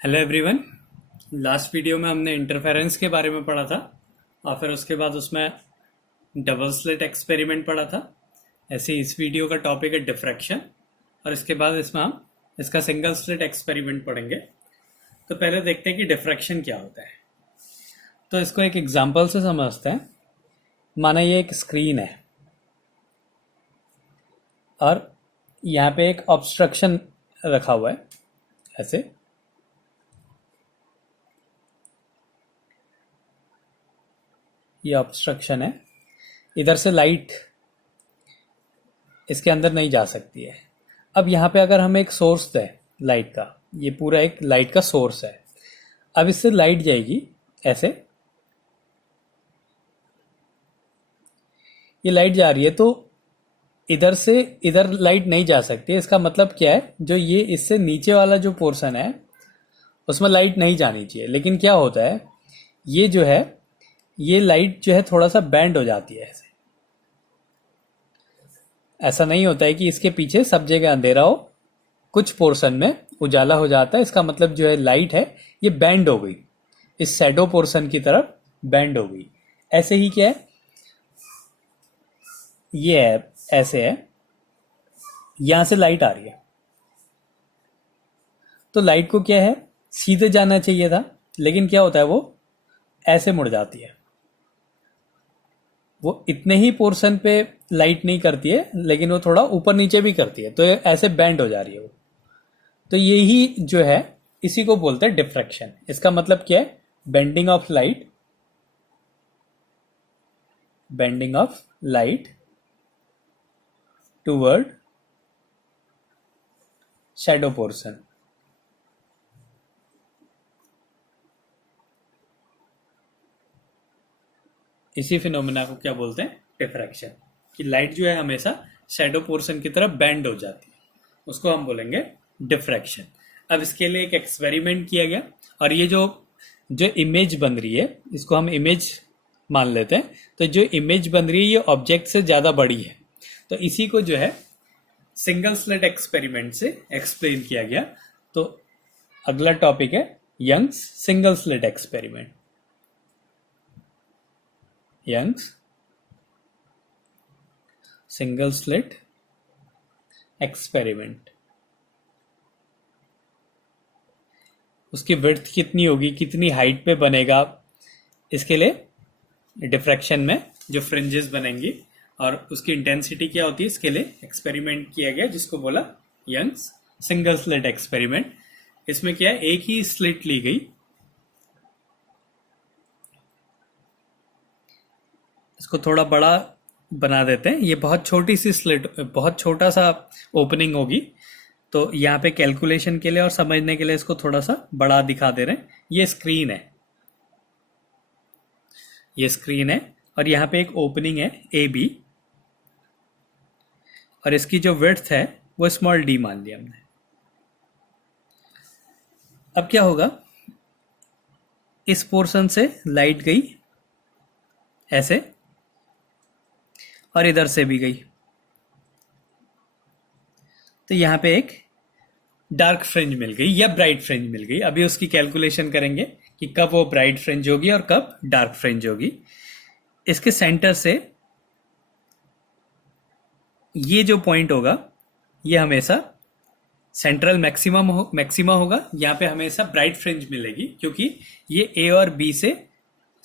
Hello everyone. Last video में हमने interference के बारे में पढ़ा था और फिर उसके बाद उसमें डबल स्लिट एक्सपेरिमेंट पढ़ा था। ऐसे ही इस वीडियो का टॉपिक है डिफ्रैक्शन और इसके बाद इसमें हम इसका सिंगल स्लिट एक्सपेरिमेंट पढ़ेंगे। तो पहले देखते हैं कि डिफ्रैक्शन क्या होता है। तो इसको एक एग्जांपल से समझते हैं। माना ये एक स्क्रीन है और यहाँ पे एक ऑब्स्ट्रक्शन रखा हुआ है ऐसे। ये ऑब्स्ट्रक्शन है, इधर से लाइट इसके अंदर नहीं जा सकती है। अब यहाँ पे अगर हम एक सोर्स दें लाइट का, ये पूरा एक लाइट का सोर्स है। अब इससे लाइट जाएगी ऐसे, ये लाइट जा रही है तो इधर से इधर लाइट नहीं जा सकती है। इसका मतलब क्या है, जो ये इससे नीचे वाला जो पोर्शन है उसमें लाइट नहीं जानी चाहिए। लेकिन क्या होता है, ये जो है ये लाइट जो है थोड़ा सा बैंड हो जाती है ऐसे। ऐसा नहीं होता है कि इसके पीछे सब जगह अंधेरा हो, कुछ पोर्शन में उजाला हो जाता है। इसका मतलब जो है लाइट है ये बैंड हो गई, इस शैडो पोर्शन की तरफ बैंड हो गई। ऐसे ही क्या है, ये है ऐसे है, यहां से लाइट आ रही है तो लाइट को क्या है सीधे जाना चाहिए था, लेकिन क्या होता है वो ऐसे मुड़ जाती है। वो इतने ही पोर्शन पे लाइट नहीं करती है, लेकिन वो थोड़ा ऊपर नीचे भी करती है, तो ये ऐसे बैंड हो जा रही है वो। तो यही जो है इसी को बोलते हैं डिफ्रैक्शन। इसका मतलब क्या है, bending of light, bending of light toward shadow portion. इसी फिनोमेना को क्या बोलते हैं, डिफ्रैक्शन। कि लाइट जो है हमेशा शैडो पोर्शन की तरफ बैंड हो जाती है, उसको हम बोलेंगे डिफ्रैक्शन। अब इसके लिए एक एक्सपेरिमेंट किया गया और ये जो जो इमेज बन रही है इसको हम इमेज मान लेते हैं। तो जो इमेज बन रही है ये ऑब्जेक्ट से ज़्यादा बड़ी है, तो इसी को जो है सिंगल स्लिट एक्सपेरिमेंट से एक्सप्लेन किया गया। तो अगला टॉपिक है Young's single slit experiment. Young's single slit experiment. उसकी विड्थ कितनी होगी, कितनी हाइट पे बनेगा, इसके लिए डिफ्रैक्शन में जो फ्रिंजेस बनेंगी और उसकी इंटेंसिटी क्या होती है, इसके लिए एक्सपेरिमेंट किया गया जिसको बोला यंग्स सिंगल स्लिट एक्सपेरिमेंट। इसमें क्या है, एक ही स्लिट ली गई, इसको थोड़ा बड़ा बना देते हैं। ये बहुत छोटी सी स्लिट, बहुत छोटा सा ओपनिंग होगी। तो यहाँ पे कैलकुलेशन के लिए और समझने के लिए इसको थोड़ा सा बड़ा दिखा दे रहे हैं। ये स्क्रीन है, ये स्क्रीन है और यहाँ पे एक ओपनिंग है ए बी, और इसकी जो विड्थ है वो स्मॉल डी मान लिया हमने। अब क्या होगा, इस पोर्शन से लाइट गई ऐसे और इधर से भी गई, तो यहाँ पे एक डार्क फ्रिंज मिल गई या ब्राइट फ्रिंज मिल गई। अभी उसकी कैलकुलेशन करेंगे कि कब वो ब्राइट फ्रिंज होगी और कब डार्क फ्रिंज होगी। इसके सेंटर से ये जो पॉइंट होगा ये हमेशा सेंट्रल मैक्सिमा होगा। यहाँ पे हमेशा ब्राइट फ्रिंज मिलेगी क्योंकि ये ए और बी से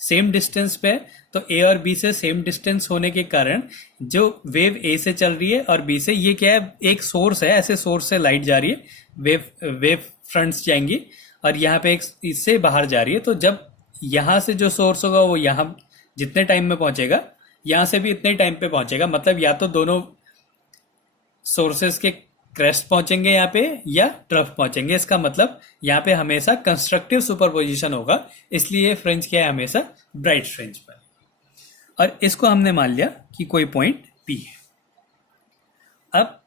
सेम डिस्टेंस पे है। तो ए और बी से सेम डिस्टेंस होने के कारण जो वेव ए से चल रही है और बी से, ये क्या है एक सोर्स है, ऐसे सोर्स से लाइट जा रही है, वेव फ्रंट्स जाएंगी और यहाँ पे एक इससे बाहर जा रही है। तो जब यहाँ से जो सोर्स होगा वो यहाँ जितने टाइम में पहुंचेगा, यहाँ से भी इतने टाइम पे पहुंचेगा। मतलब या तो दोनों सोर्सेस के क्रेस्ट पहुंचेंगे यहाँ पे या ट्रफ पहुंचेंगे। इसका मतलब यहाँ पे हमेशा कंस्ट्रक्टिव सुपरपोजिशन होगा, इसलिए फ्रिंज क्या है हमेशा ब्राइट फ्रिंज पर। और इसको हमने मान लिया कि कोई पॉइंट पी है। अब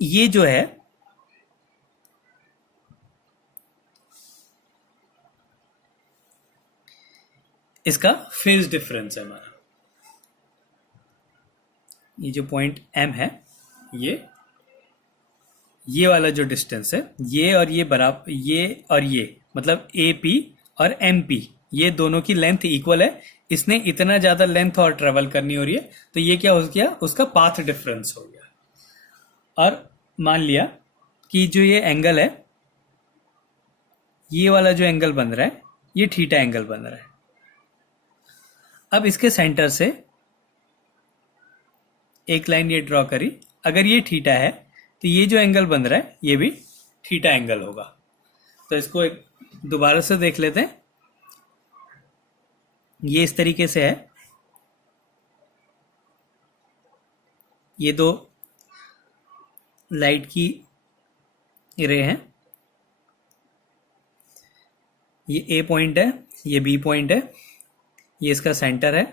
ये जो है इसका फेज डिफरेंस है हमारा, ये जो पॉइंट एम है ये ये वाला जो डिस्टेंस है, ये और ये बराबर, ये और ये मतलब ए पी और एम पी, ये दोनों की लेंथ इक्वल है। इसने इतना ज्यादा लेंथ और ट्रेवल करनी हो रही है, तो ये क्या हो गया, उसका पाथ डिफरेंस हो गया। और मान लिया कि जो ये एंगल है, ये वाला जो एंगल बन रहा है, ये थीटा एंगल बन रहा है। अब इसके सेंटर से एक लाइन ये ड्रॉ करी, अगर ये थीटा है तो ये जो एंगल बन रहा है ये भी थीटा एंगल होगा। तो इसको एक दोबारा से देख लेते हैं। ये इस तरीके से है, ये दो लाइट की रे हैं, ये ए पॉइंट है, ये बी पॉइंट है, ये इसका सेंटर है,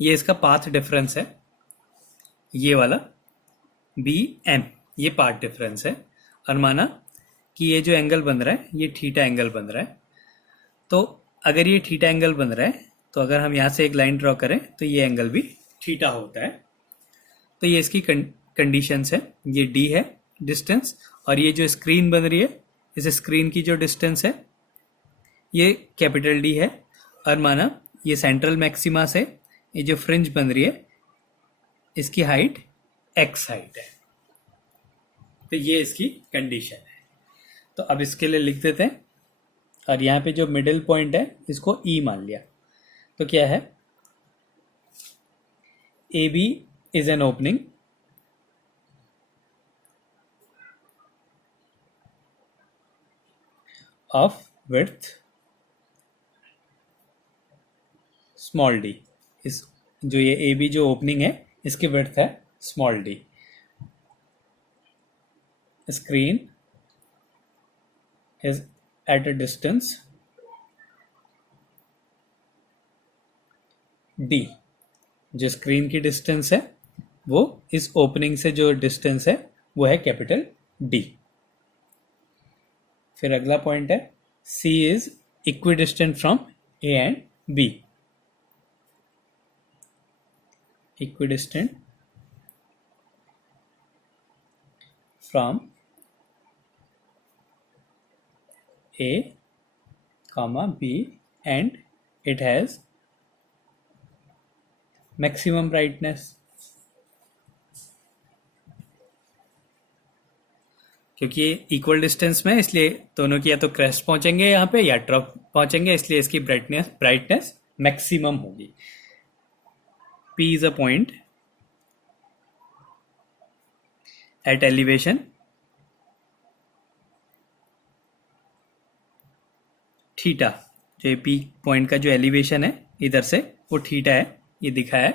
ये इसका पाथ डिफरेंस है, ये वाला बी एम, ये पाथ डिफरेंस है। और माना कि ये जो एंगल बन रहा है ये थीटा एंगल बन रहा है। तो अगर ये थीटा एंगल बन रहा है, तो अगर हम यहाँ से एक लाइन ड्रॉ करें तो ये एंगल भी थीटा होता है। तो ये इसकी कंडीशंस है। ये डी है डिस्टेंस, और ये जो स्क्रीन बन रही है, इस स्क्रीन की जो डिस्टेंस है ये कैपिटल डी है। और माना ये सेंट्रल मैक्सिमा से ये जो फ्रिंज बन रही है, इसकी हाइट एक्स हाइट है। तो ये इसकी कंडीशन है। तो अब इसके लिए लिख देते हैं, और यहाँ पे जो मिडिल पॉइंट है इसको ई मान लिया। तो क्या है, A B is an opening of width small d. इस जो ये ए बी जो ओपनिंग है इसकी विड्थ है small D. Screen is at a distance d। जो स्क्रीन की डिस्टेंस है वो इस ओपनिंग से जो डिस्टेंस है वो है कैपिटल डी। फिर अगला पॉइंट है C is equidistant from A and B। Equidistant from A, B and it has maximum brightness। क्योंकि ये इक्वल डिस्टेंस में, इसलिए दोनों की या तो क्रेस्ट पहुंचेंगे यहाँ पे या ट्रफ पहुंचेंगे, इसलिए इसकी ब्राइटनेस मैक्सिमम होगी। P is a point at elevation theta. जो पी पॉइंट का जो एलिवेशन है इधर से वो थीटा है, ये दिखा है।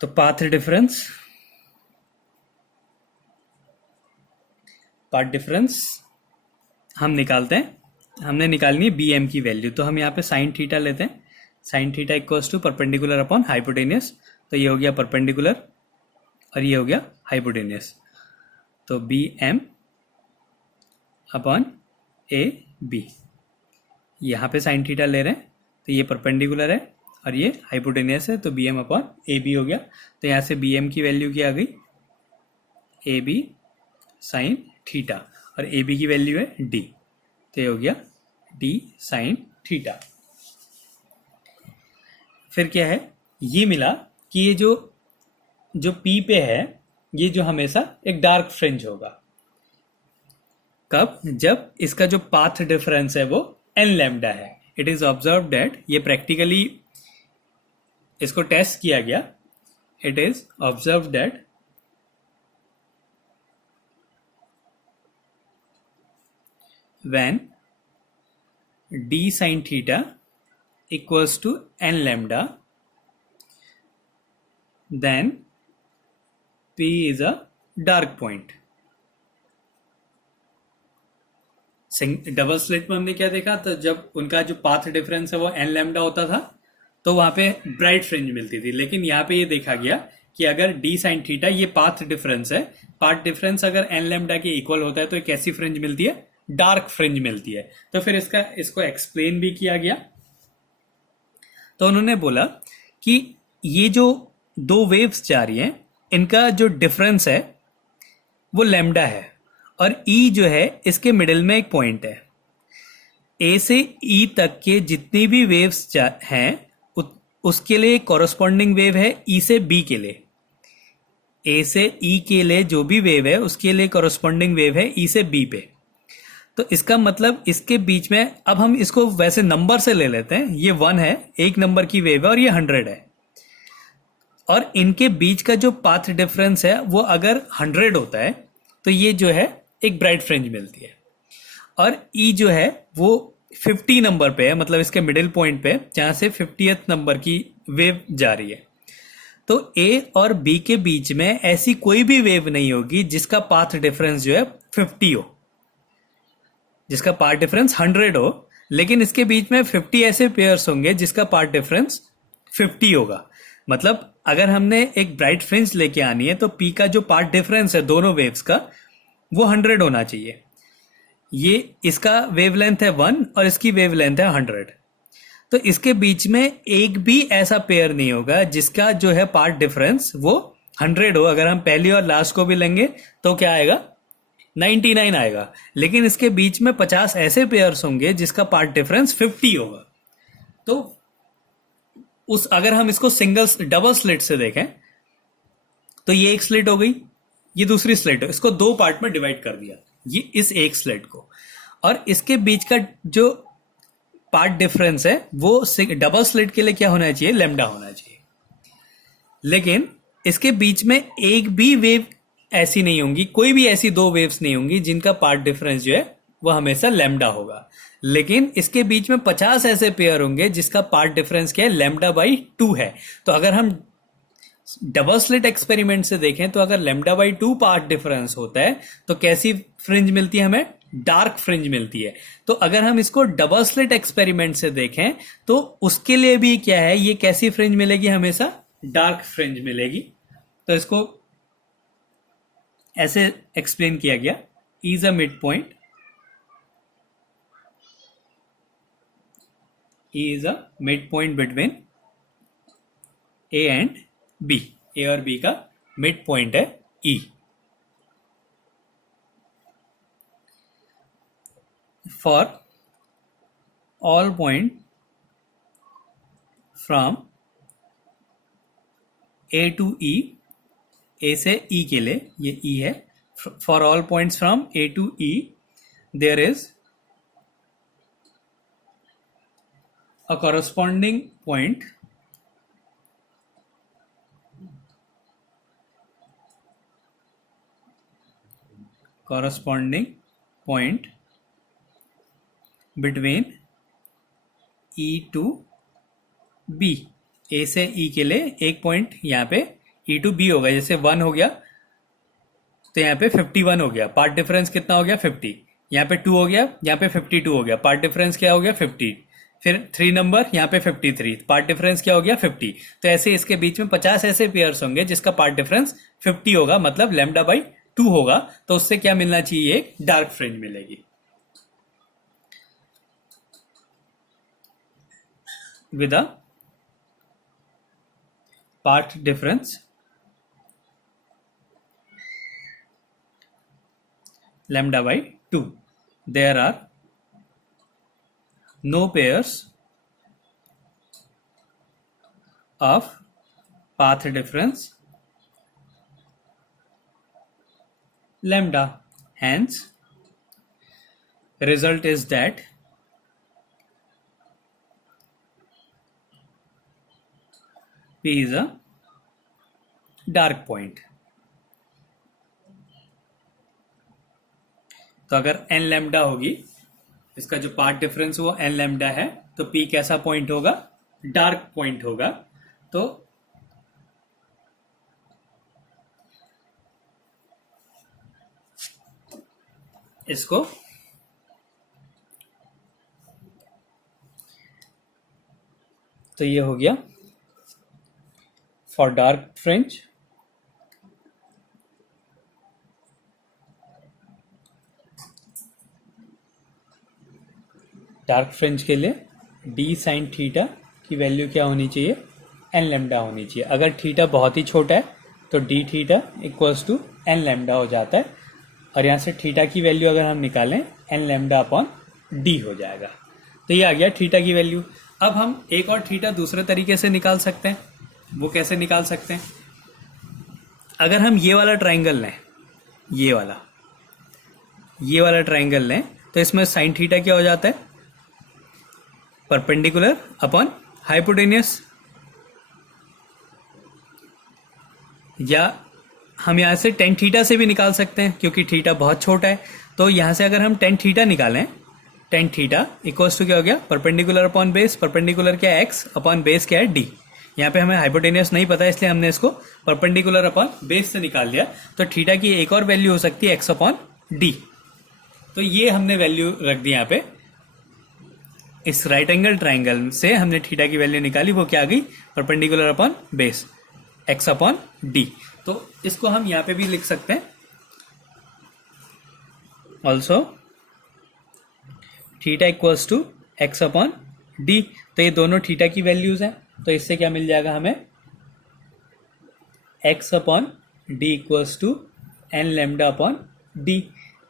तो पाथ डिफरेंस हम निकालते हैं। हमने निकालनी है बी एम की वैल्यू, तो हम यहाँ पे साइन थीटा लेते हैं। Sine theta equals to perpendicular upon hypotenuse. तो ये हो गया परपेंडिकुलर और ये हो गया हाइपोटेनियस। तो B M upon A B, यहाँ पे साइन थीटा ले रहे हैं तो ये परपेंडिकुलर है और ये हाइपोटेनियस है, तो B M upon A B हो गया। तो यहाँ से बी एम की वैल्यू क्या आ गई, ए बी साइन थीटा, और ए बी की वैल्यू है डी, तो ये हो गया डी साइन थीटा। फिर क्या है, ये मिला कि ये जो पी पे है ये जो हमेशा एक डार्क फ्रिंज होगा। कब, जब इसका जो पाथ डिफरेंस है वो एन लैम्डा है। इट इज ऑब्जर्व दैट, ये प्रैक्टिकली इसको टेस्ट किया गया। It is observe that when d sin theta equals to n lambda, then P is a dark point। Double slit में हमने क्या देखा, तो जब उनका जो पाथ डिफरेंस है वो एन लैम्डा होता था तो वहां पे ब्राइट फ्रिंज मिलती थी। लेकिन यहाँ पे ये देखा गया कि अगर डी साइन थीटा ये पाथ डिफरेंस है, पाथ डिफरेंस अगर एन लैम्डा के इक्वल होता है तो एक ऐसी फ्रिंज मिलती है, डार्क फ्रिंज मिलती है। तो फिर इसको एक्सप्लेन भी किया गया। तो उन्होंने बोला कि ये जो दो वेव्स जा रही हैं इनका जो डिफरेंस है वो लैम्डा है, और ई जो है इसके मिडिल में एक पॉइंट है। ए से ई तक के जितनी भी वेव्स हैं उसके लिए कॉरस्पॉन्डिंग वेव है ई से बी के लिए। ए से ई के लिए जो भी वेव है उसके लिए कॉरस्पॉन्डिंग वेव है ई से बी पे। तो इसका मतलब इसके बीच में, अब हम इसको वैसे नंबर से ले लेते हैं, ये 1 है, एक नंबर की वेव है, और ये 100 है, और इनके बीच का जो पाथ डिफरेंस है वो अगर 100 होता है तो ये जो है एक ब्राइट फ्रिंज मिलती है। और ई जो है वो 50 नंबर पे है, मतलब इसके मिडिल पॉइंट पे, जहां से 50th नंबर की वेव जा रही है। तो ए और बी के बीच में ऐसी कोई भी वेव नहीं होगी जिसका पाथ डिफरेंस जो है 50 हो, जिसका पाथ डिफरेंस 100 हो, लेकिन इसके बीच में 50 ऐसे पेयर्स होंगे जिसका पाथ डिफरेंस 50 होगा। मतलब अगर हमने एक ब्राइट फ्रिंज लेके आनी है तो पी का जो पाथ डिफरेंस है दोनों वेव्स का वो 100 होना चाहिए। ये इसका वेवलेंथ है 1 और इसकी वेवलेंथ है 100। तो इसके बीच में एक भी ऐसा पेयर नहीं होगा जिसका जो है पाथ डिफरेंस वो 100 हो। अगर हम पहली और लास्ट को भी लेंगे तो क्या आएगा, 99 आएगा। लेकिन इसके बीच में 50 ऐसे पेयर्स होंगे जिसका पाथ डिफरेंस 50 होगा। तो अगर हम इसको डबल स्लिट से देखें तो ये एक स्लिट हो गई, ये दूसरी स्लिट हो, इसको 2 पार्ट में डिवाइड कर दिया, ये इस एक स्लिट को, और इसके बीच का जो पार्ट डिफरेंस है वो डबल स्लिट के लिए क्या होना चाहिए, लैम्डा होना चाहिए। लेकिन इसके बीच में एक भी वेव ऐसी नहीं होंगी, कोई भी ऐसी 2 वेव्स नहीं होंगी जिनका पार्ट डिफरेंस जो है वो हमेशा लैम्डा होगा। लेकिन इसके बीच में 50 ऐसे पेयर होंगे जिसका पार्ट डिफरेंस क्या है, लैम्डा बाई 2 है। तो अगर हम डबल स्लिट एक्सपेरिमेंट से देखें तो अगर लैम्डा बाई 2 पार्ट डिफरेंस होता है तो कैसी फ्रिंज मिलती है हमें, डार्क फ्रिंज मिलती है। तो अगर हम इसको डबल स्लिट एक्सपेरिमेंट से देखें तो उसके लिए भी क्या है, ये कैसी फ्रिंज मिलेगी, हमेशा डार्क फ्रिंज मिलेगी। तो इसको ऐसे एक्सप्लेन किया गया, is a mid point, is a mid point between A and B. A और बी का मिड पॉइंट है E. For all point from A to E, A से ई के लिए ये ई है, for all points from A to E there is a corresponding point between E to B। A से E के लिए एक पॉइंट यहाँ पे E to B होगा, जैसे 1 हो गया तो यहाँ पे 51 हो गया, पार्ट डिफरेंस कितना हो गया 50। यहाँ पे 2 हो गया, यहाँ पे 52 हो गया, पार्ट डिफरेंस क्या हो गया 50। फिर 3 नंबर, यहाँ पे 53, पार्ट डिफरेंस क्या हो गया 50। तो ऐसे इसके बीच में 50 ऐसे पेयर्स होंगे जिसका पार्ट डिफरेंस 50 होगा, मतलब लैम्डा बाई 2 होगा। तो उससे क्या मिलना चाहिए, एक डार्क फ्रिंज मिलेगी with a path difference lambda by 2. There are no pairs of path difference lambda. Hence, result is that P is a dark point. तो अगर n लैम्डा होगी, इसका जो पार्ट डिफरेंस वो n लैम्डा है, तो P कैसा पॉइंट होगा, डार्क पॉइंट होगा। तो इसको तो ये हो गया for dark fringe. Dark fringe के लिए डी साइन थीटा की वैल्यू क्या होनी चाहिए, एन लैम्डा होनी चाहिए। अगर थीटा बहुत ही छोटा है तो d theta equals to n lambda हो जाता है। और यहाँ से थीटा की वैल्यू अगर हम निकालें एन लैम्डा अपॉन डी हो जाएगा। तो ये आ गया थीटा की वैल्यू। अब हम एक और थीटा दूसरे तरीके से निकाल सकते हैं। वो कैसे निकाल सकते हैं? अगर हम ये वाला ट्राइंगल लें, ये वाला ट्राइंगल लें, तो इसमें साइन थीटा क्या हो जाता है? Perpendicular upon hypotenuse. या हम यहाँ से टेन थीटा से भी निकाल सकते हैं, क्योंकि थीटा बहुत छोटा है। तो यहाँ से अगर हम टेन थीटा निकालें, टेन थीटा इक्वल्स टू क्या हो गया? Perpendicular upon base. परपेंडिकुलर क्या है? एक्स अपॉन बेस क्या है? डी। यहाँ पे हमें हाइपोटेनियस नहीं पता, इसलिए हमने इसको परपेंडिकुलर अपॉन बेस से निकाल लिया। तो थीटा की एक और वैल्यू हो सकती है एक्स अपॉन डी। तो ये हमने वैल्यू रख दी यहाँ पे। इस राइट एंगल ट्राइंगल से हमने थीटा की वैल्यू निकाली, वो क्या आ गई? Perpendicular upon base x upon d. तो इसको हम यहाँ पे भी लिख सकते हैं also theta equals to x upon d. तो ये दोनों थीटा की वैल्यूज हैं। तो इससे क्या मिल जाएगा हमें? X upon d equals to n lambda upon d.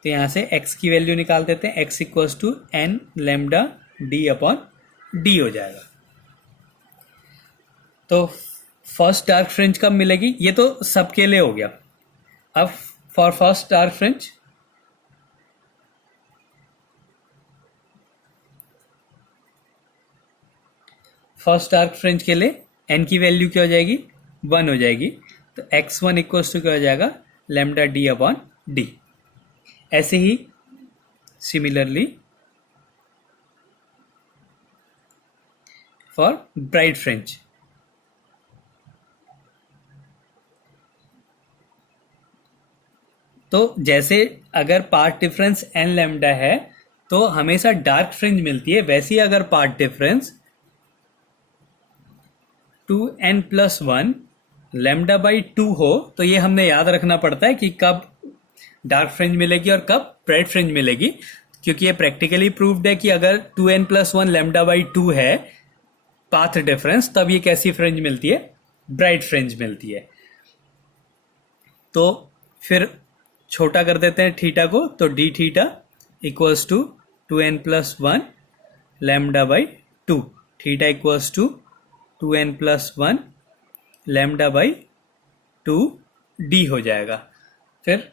तो यहाँ से x की वैल्यू निकाल देते हैं, x equals to n lambda d upon d हो जाएगा। तो फर्स्ट डार्क फ्रिंज कब मिलेगी? ये तो सबके लिए हो गया। अब for first dark fringe, first dark fringe के लिए n की वैल्यू क्या हो जाएगी? 1 हो जाएगी। तो x1 इक्वल्स टू क्या हो जाएगा? Lambda d upon D. ऐसे ही सिमिलरली फॉर ब्राइट फ्रिंज। तो जैसे अगर पाथ डिफरेंस एन लैम्डा है तो हमेशा डार्क फ्रिंज मिलती है, वैसे ही अगर path difference 2n+1 lambda by 2 हो तो ये हमने याद रखना पड़ता है कि कब डार्क फ्रिंज मिलेगी और कब ब्राइट फ्रिंज मिलेगी, क्योंकि ये प्रैक्टिकली प्रूव्ड है कि अगर 2n+1 लैम्डा बाई 2 है पाथ डिफरेंस, तब ये कैसी फ्रिंज मिलती है? ब्राइट फ्रिंज मिलती है। तो फिर छोटा कर देते हैं थीटा को, तो d theta equals to 2n+1 lambda by 2। Theta equals to 2n+1 lambda by 2 d हो जाएगा। फिर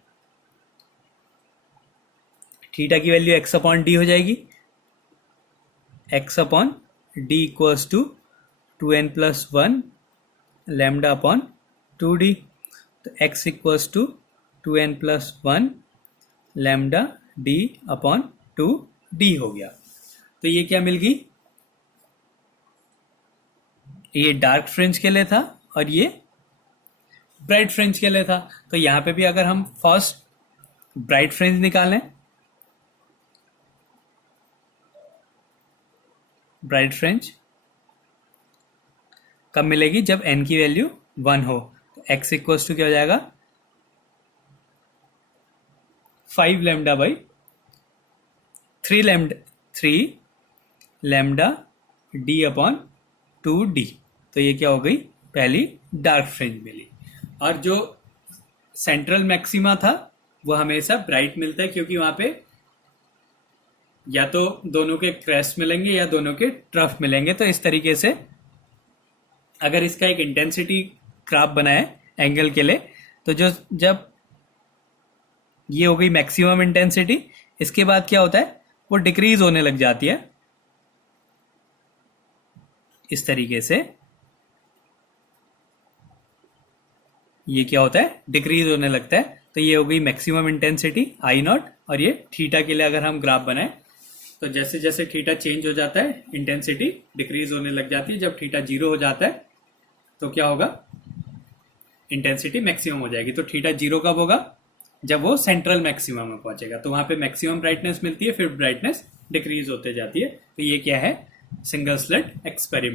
थीटा की वैल्यू x अपॉन डी हो जाएगी। x upon d equals to 2n+1 lambda upon 2d। तो x equals to 2n+1 lambda d upon 2d हो गया। तो ये क्या मिल गई? ये डार्क फ्रिंज के लिए था और ये ब्राइट फ्रिंज के लिए था। तो यहां पे भी अगर हम फर्स्ट ब्राइट फ्रिंज निकालें, ब्राइट फ्रिंज कब मिलेगी? जब n की वैल्यू 1 हो। तो x इक्वल्स टू क्या हो जाएगा? 5 lambda by 3 lambda d upon 2d। तो ये क्या हो गई? पहली डार्क फ्रिंज मिली। और जो सेंट्रल मैक्सिमा था वो हमेशा ब्राइट मिलता है, क्योंकि वहां पे या तो दोनों के क्रेस्ट मिलेंगे या दोनों के ट्रफ मिलेंगे। तो इस तरीके से अगर इसका एक इंटेंसिटी ग्राफ बनाए एंगल के लिए, तो जो जब ये हो गई मैक्सिमम इंटेंसिटी, इसके बाद क्या होता है? वो डिक्रीज होने लग जाती है इस तरीके से। ये क्या होता है? डिक्रीज होने लगता है। तो ये हो गई मैक्सिमम इंटेंसिटी I0। और ये थीटा के लिए अगर हम ग्राफ बनाए तो जैसे जैसे थीटा चेंज हो जाता है इंटेंसिटी डिक्रीज होने लग जाती है। जब थीटा 0 हो जाता है तो क्या होगा? इंटेंसिटी मैक्सिमम हो जाएगी। तो थीटा 0 कब होगा? जब वो सेंट्रल मैक्सिमम में पहुंचेगा। तो वहां पे मैक्सिमम ब्राइटनेस मिलती है, फिर ब्राइटनेस डिक्रीज होते जाती है। तो ये क्या है? Single slit experiment.